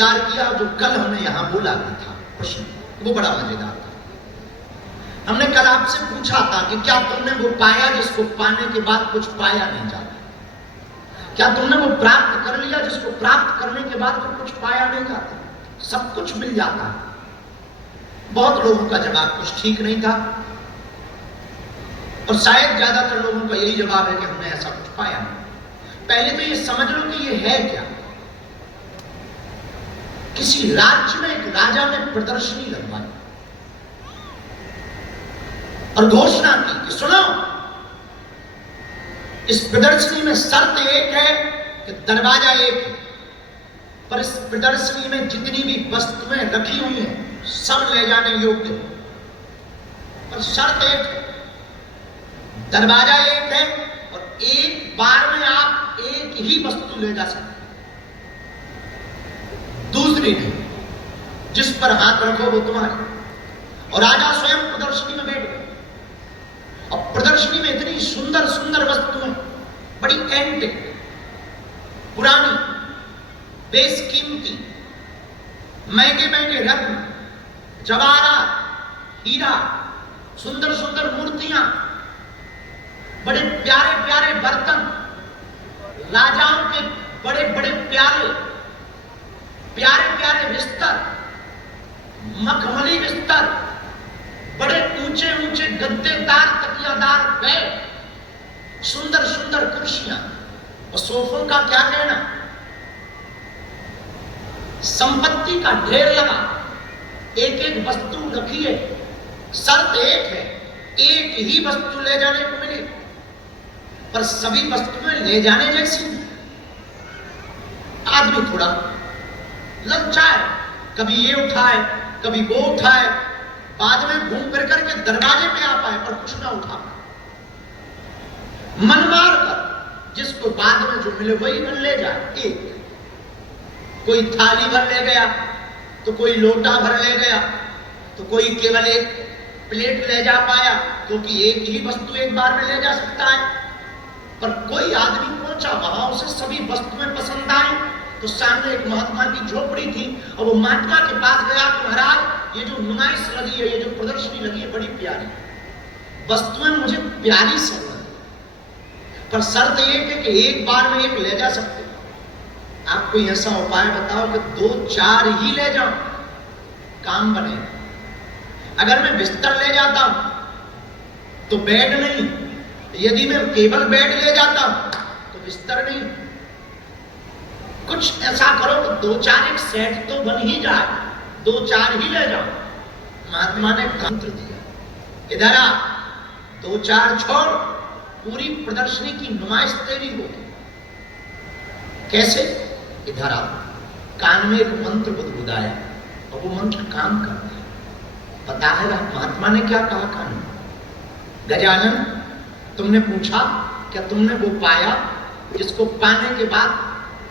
मजेदार किया जो कल हमने यहां बोला भी था प्रश्न, वो बड़ा मजेदार था। हमने कल आपसे पूछा था कि क्या तुमने वो पाया जिसको पाने के बाद कुछ पाया नहीं जाता? क्या तुमने वो प्राप्त कर लिया जिसको प्राप्त करने के बाद फिर कुछ पाया नहीं जाता? सब कुछ मिल जाता है। बहुत लोगों का जवाब कुछ ठीक नहीं था और शायद ज्यादातर लोगों का यही जवाब है कि हमने ऐसा कुछ पाया नहीं। पहले तो ये समझ लो कि ये है क्या। किसी राज्य में एक राजा ने प्रदर्शनी लगवाई और घोषणा की कि सुनो, इस प्रदर्शनी में शर्त एक है कि दरवाजा एक है, पर इस प्रदर्शनी में जितनी भी वस्तुएं रखी हुई हैं सब ले जाने योग्य है, पर शर्त एक है, दरवाजा एक है और एक बार में आप एक ही वस्तु ले जा सकते, दूसरी नहीं। जिस पर हाथ रखो वो तुम्हारी। और राजा स्वयं प्रदर्शनी में बैठ गए और प्रदर्शनी में इतनी सुंदर सुंदर वस्तुएं, बड़ी एंटिक, पुरानी, बेशकीमती, महंगे महंगे रत्न, जवाहरात, हीरा, सुंदर सुंदर मूर्तियां, बड़े प्यारे प्यारे बर्तन, राजाओं के बड़े बड़े प्याले, प्यारे प्यारे बिस्तर, मखमली बिस्तर, बड़े ऊंचे ऊंचे गद्देदार तकियादार बेड, सुंदर सुंदर कुर्सियां और सोफों का क्या कहना। संपत्ति का ढेर लगा, एक एक वस्तु रखी है। शर्त एक है, एक ही वस्तु ले जाने को मिले, पर सभी वस्तुएं ले जाने जैसी। आदमी थोड़ा लग जाए, कभी ये उठाए कभी वो उठाए, बाद में घूम फिर करके दरवाजे पे आ पाए पर कुछ ना उठा पाए। मन मार कर जिसको बाद में जो मिले वही मन ले जाए। एक कोई थाली भर ले गया तो कोई लोटा भर ले गया तो कोई केवल एक प्लेट ले जा पाया, क्योंकि एक ही वस्तु एक बार में ले जा सकता है। पर कोई आदमी पहुंचा वहां, उसे सभी वस्तुएं पसंद आई, तो सामने एक महात्मा की झोपड़ी थी और वो महात्मा के पास गया कि महाराज ये जो नुमाइश लगी है, ये जो प्रदर्शनी लगी है, बड़ी प्यारी वस्तुएं मुझे प्यारी से लगी, पर शर्त ये है कि एक बार में एक ले जा सकते। आप कोई ऐसा उपाय बताओ कि 2-4 ही ले जाओ, काम बनेगा। अगर मैं बिस्तर ले जाता हूं तो बेड नहीं, यदि मैं केवल बेड ले जाता हूं तो बिस्तर नहीं। कुछ ऐसा करो तो 2-4 एक सेट तो बन ही जाए, 2-4 ही ले जाओ। महात्मा ने मंत्र दिया, इधर आ, 2-4 छोड़, पूरी प्रदर्शनी की नुमाइश तेरी होगी। कैसे? इधर आ। कान में एक मंत्र बुदबुदाया और वो मंत्र काम करता है। पता है महात्मा ने क्या कहा कान में? गजानन, तुमने पूछा क्या तुमने वो पाया जिसको पाने के बाद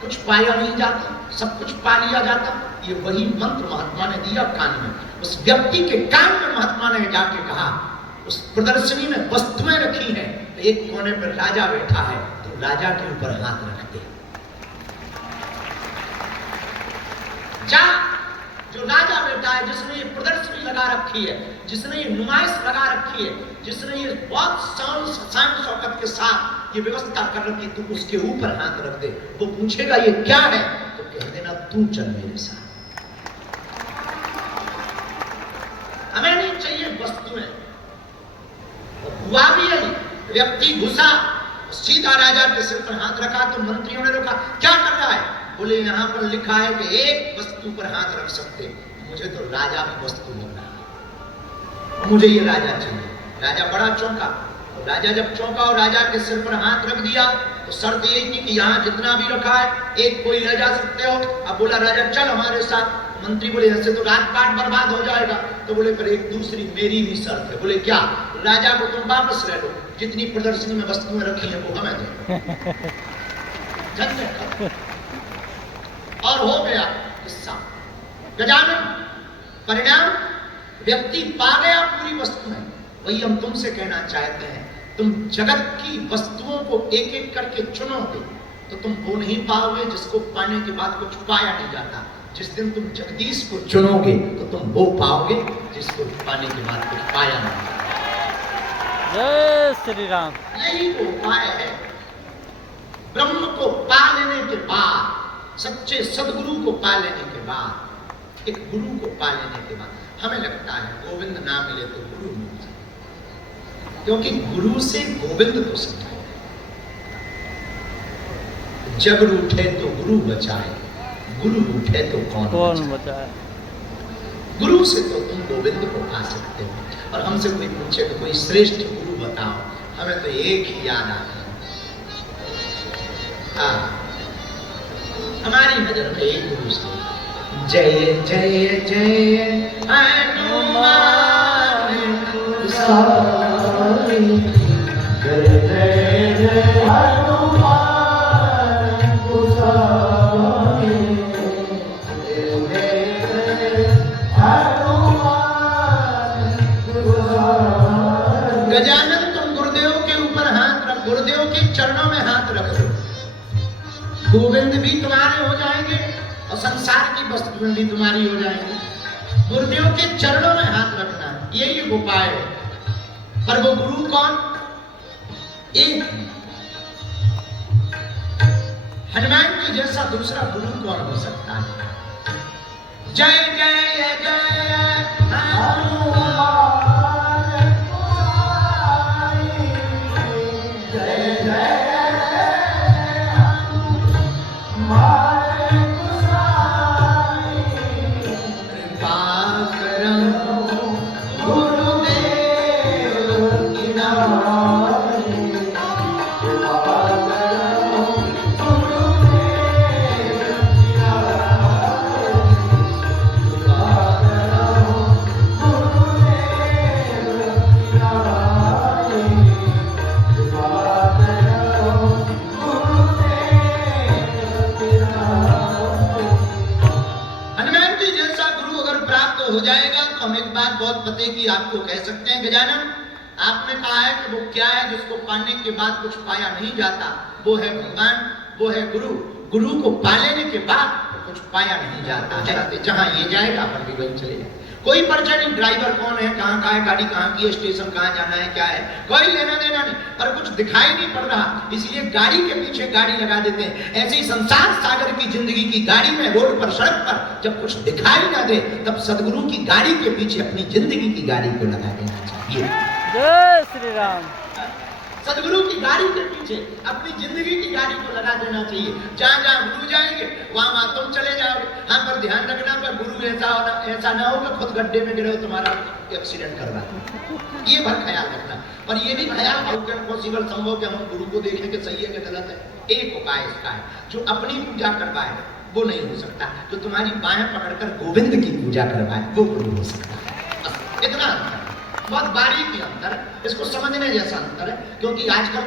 कुछ पाया नहीं जाता, सब कुछ पा लिया जाता? ये वही मंत्र महात्मा ने दिया कान में। उस व्यक्ति के कान में महात्मा ने जाके कहा, उस प्रदर्शनी में वस्तुएं रखी हैं, एक कोने पर राजा बैठा है तो राजा के ऊपर हाथ रख दे। जा, जो राजा बैठा है, जिसने ये प्रदर्शनी लगा रखी है, जिसने ये नुमाइश लगा रखी है, जिसने ये बहुत शान शौकत के साथ ये व्यवस्था कर रखी, तू उसके ऊपर हाथ रख दे। वो पूछेगा ये क्या है तो कह देना तू चल मेरे साथ। हमें नहीं चाहिए वस्तुएं। हुआ भी यही, व्यक्ति घुसा, सीधा राजा के सिर पर हाथ रखा तो मंत्रियों ने रोका, क्या कर रहा है? बोले यहाँ पर लिखा है कि एक वस्तु पर हाथ रख सकते। मुझे तो राजा भी वस्तु लग रहा है, मुझे ये राजा चाहिए। राजा बड़ा चौंका। राजा जब चौंका और राजा के सिर पर हाथ रख दिया तो शर्त ये थी कि यहाँ जितना भी रखा है एक कोई ले जा सकते हो। अब बोला राजा चल हमारे साथ। मंत्री बोले ऐसे तो राजपाट बर्बाद हो जाएगा। तो बोले पर एक दूसरी मेरी भी शर्त है। बोले क्या? राजा को तुम वापस ले लो, जितनी प्रदर्शनी में वस्तुएं रखी है वो हमें दे। और हो गया किस्सा। गजानन, परिणाम व्यक्ति पा गया पूरी वस्तुएं। वही हम तुमसे कहना चाहते हैं, तुम जगत की वस्तुओं को एक एक करके चुनोगे तो तुम वो नहीं पाओगे जिसको पाने के बाद कुछ पाया नहीं जाता। जिस दिन तुम जगदीश को चुनोगे तो तुम वो पाओगे जिसको पाने के बाद कुछ पाया नहीं। जय श्री राम। यही वो उपाय है। ब्रह्म को पा लेने के बाद, सच्चे सदगुरु को पा लेने के बाद, एक गुरु को पा लेने के बाद हमें लगता है गोविंद ना मिले तो गुरु मिल जाए, क्योंकि गुरु से गोविंद को समझाए। जग रूठे तो गुरु बचाए, गुरु रूठे तो कौन बचाए। गुरु से तो तुम गोविंद को पा सकते हो। और हमसे कोई पूछे तो कोई श्रेष्ठ गुरु बताओ, हमें तो एक ही याद आता है। हमारी नजर में एक गुरु से जय जय जय हनुमान गोसाई, जय जय जय हनुमान गोसाई, जय जय हनुमान गोसाई। गजानन तुम गुरुदेव के ऊपर हाथ रख, गुरुदेव के चरणों में हाथ रख दो, गोविंद भी तुम्हारे हो जाएंगे और संसार की वस्तुएं भी तुम्हारी हो जाएंगी। गुरुदेव के चरणों में हाथ रखना, यही उपाय है। पर वो गुरु कौन? एक हनुमान जी जैसा दूसरा गुरु कौन हो सकता है? जय जय जय हनुमान जय जय हो जाएगा तो हम एक बात बहुत पते की आपको कह सकते हैं। गजानन, आपने कहा है कि वो क्या है जिसको पाने के बाद कुछ पाया नहीं जाता? वो है भगवान, वो है गुरु। गुरु को पा लेने के बाद तो कुछ पाया नहीं जाता है। जहां ये जाएगा अपन भी वहीं चले जाए। कोई परिचय नहीं, ड्राइवर कौन है, कहाँ का है, गाड़ी कहाँ की है, स्टेशन कहाँ जाना है, क्या है, कोई लेना देना नहीं। पर कुछ दिखाई नहीं पड़ रहा, इसलिए गाड़ी के पीछे गाड़ी लगा देते हैं। ऐसे ही संसार सागर की जिंदगी की गाड़ी में, रोड पर, सड़क पर जब कुछ दिखाई ना दे तब सदगुरु की गाड़ी के पीछे अपनी जिंदगी की गाड़ी को लगा देना चाहिए। जय श्री राम। सदगुरु की गाड़ी के पीछे अपनी जिंदगी की गाड़ी को लगा देना चाहिए। जहां जहां गुरु जाएंगे वहां तुम चले जाओगे। हाँ, पर ध्यान रखना, पर गुरु ऐसा ना हो कि खुद गड्ढे में गिरे, तुम्हारा एक्सीडेंट करवा, ये भर ख्याल रखना। पर ये भी ख्याल पॉसिबल संभव कि हम गुरु को देखें कि सही है कि गलत है। एक उपाय इसका है, जो अपनी पूजा करवाए वो नहीं हो सकता, जो तुम्हारी बाहें पकड़कर गोविंद की पूजा करवाए वो गुरु हो सकता है। इतना बहुत बारीकी अंतर, इसको समझने जैसा अंतर है। क्योंकि आजकल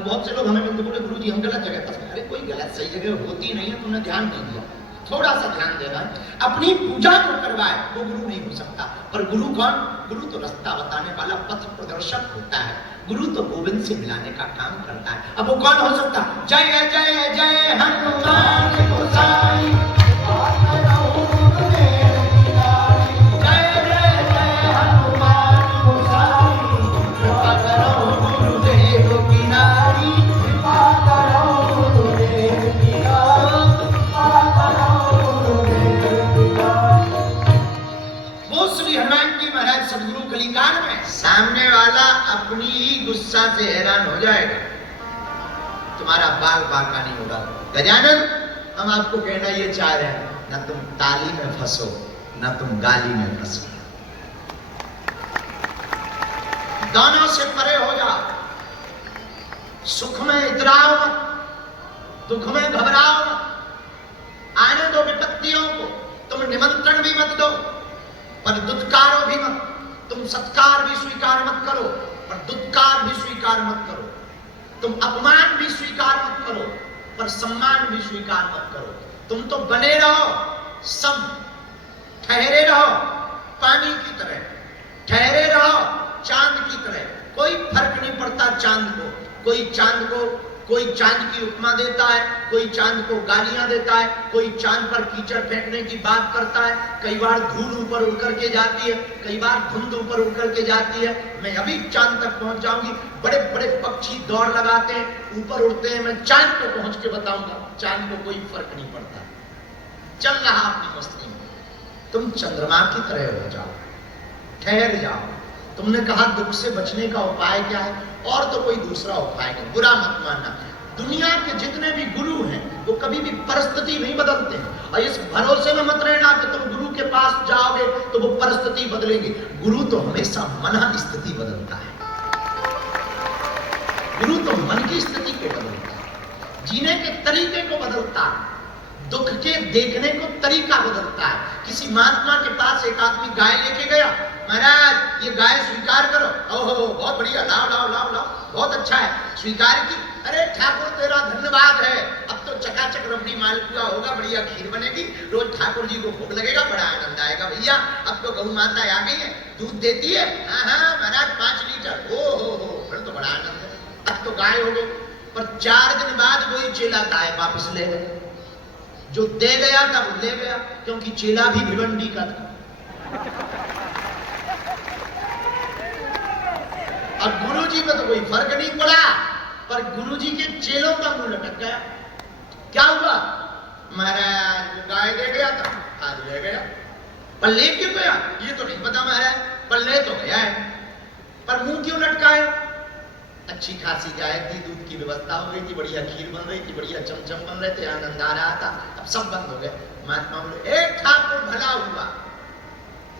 बहुत से लोग हमें मिलते बोले गुरु जी हम गलत जगह पर, अरे कोई गलत सही जगह होती नहीं है, तुमने ध्यान नहीं दिया। थोड़ा सा ध्यान देना, अपनी पूजा जो करवाए वो गुरु नहीं हो सकता। पर गुरु कौन? गुरु तो रास्ता बताने वाला, पथ प्रदर्शक होता है। गुरु तो गोविंद से मिलाने का काम करता है। अब वो कौन हो सकता? जय जय जय हनुमान गोसाई, सामने वाला अपनी ही गुस्सा से हैरान हो जाएगा, तुम्हारा बाल बाका नहीं होगा। गजानन, हम आपको कहना ये चाह रहे हैं, ना तुम ताली में फंसो, ना तुम गाली में फंसो, दोनों से परे हो जाओ। सुख में इतराओ मत, दुख में घबराओ मत। आने दो विपत्तियों को, तुम निमंत्रण भी मत दो पर दुत्कारो भी मत। तुम सत्कार भी स्वीकार मत करो पर दुत्कार भी स्वीकार मत करो। तुम अपमान भी स्वीकार मत करो पर सम्मान भी स्वीकार मत करो। तुम तो बने रहो, सम ठहरे रहो, पानी की तरह ठहरे रहो, चांद की तरह। कोई फर्क नहीं पड़ता चांद को, कोई चांद को कोई चांद की उपमा देता है, कोई चांद को गालियां देता है, कोई चांद पर कीचड़ फेंकने की बात करता है। कई बार धूल ऊपर उड़ करके जाती है, कई बार धुंध ऊपर उड़ करके जाती है। मैं अभी चांद तक पहुंच जाऊंगी। बड़े बड़े पक्षी दौड़ लगाते हैं, ऊपर उड़ते हैं। मैं चांद पे पहुंच के बताऊंगा, चांद को कोई फर्क नहीं पड़ता, चल रहा अपनी मस्ती में। तुम चंद्रमा की तरह हो जाओ, ठहर जाओ। तुमने कहा दुख से बचने का उपाय क्या है, और तो कोई दूसरा उपाय नहीं। बुरा मत मानना, दुनिया के जितने भी गुरु हैं वो कभी भी परिस्थिति नहीं बदलते हैं। और इस भरोसे में मत रहना कि तुम गुरु के पास जाओगे तो वो परिस्थिति बदलेंगे। गुरु तो हमेशा मन स्थिति बदलता है। गुरु तो मन की स्थिति को बदलता है, जीने के तरीके को बदलता है, दुख के देखने को तरीका बदलता है। किसी महात्मा के पास एक आदमी गाय लेके गया, महाराज ये गाय स्वीकार करो। ओहो बहुत बढ़िया, लाओ लाओ लाओ लाओ, बहुत अच्छा है, स्वीकार की। अरे ठाकुर तेरा धन्यवाद है, अब तो चकाचक रबड़ी मालपुआ होगा, बढ़िया खीर बनेगी, रोज ठाकुर जी को भोग लगेगा, बड़ा आनंद आएगा। भैया अब तो गौ माता आ गई है, दूध देती है, हाँ हाँ महाराज 5 लीटर, ओ फिर तो बड़ा आनंद है, अब तो गाय हो गई। पर 4 दिन बाद वही चेला गाय वापिस ले गए। जो दे गया था वो ले गया, क्योंकि चेला भी भिवंडी का था। अब गुरुजी में तो कोई फर्क नहीं पड़ा, पर गुरुजी के चेलों का मुंह लटक गया। क्या हुआ? महाराज गाय दे गया था, आज ले गया। पर ले क्यों गया ये तो नहीं पता महाराज, पर ले तो गया है, पर मुंह क्यों लटका है? अच्छी खासी गाय थी, दूध की व्यवस्था हो गई थी, बढ़िया खीर बन रही थी, बढ़िया चमचम बन रहे थे, आनंद आ रहा था। अब सब बंद हो गए। महात्मा बोले ए ठाकुर भला हुआ,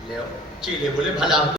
ले चेले बोले भला हुआ।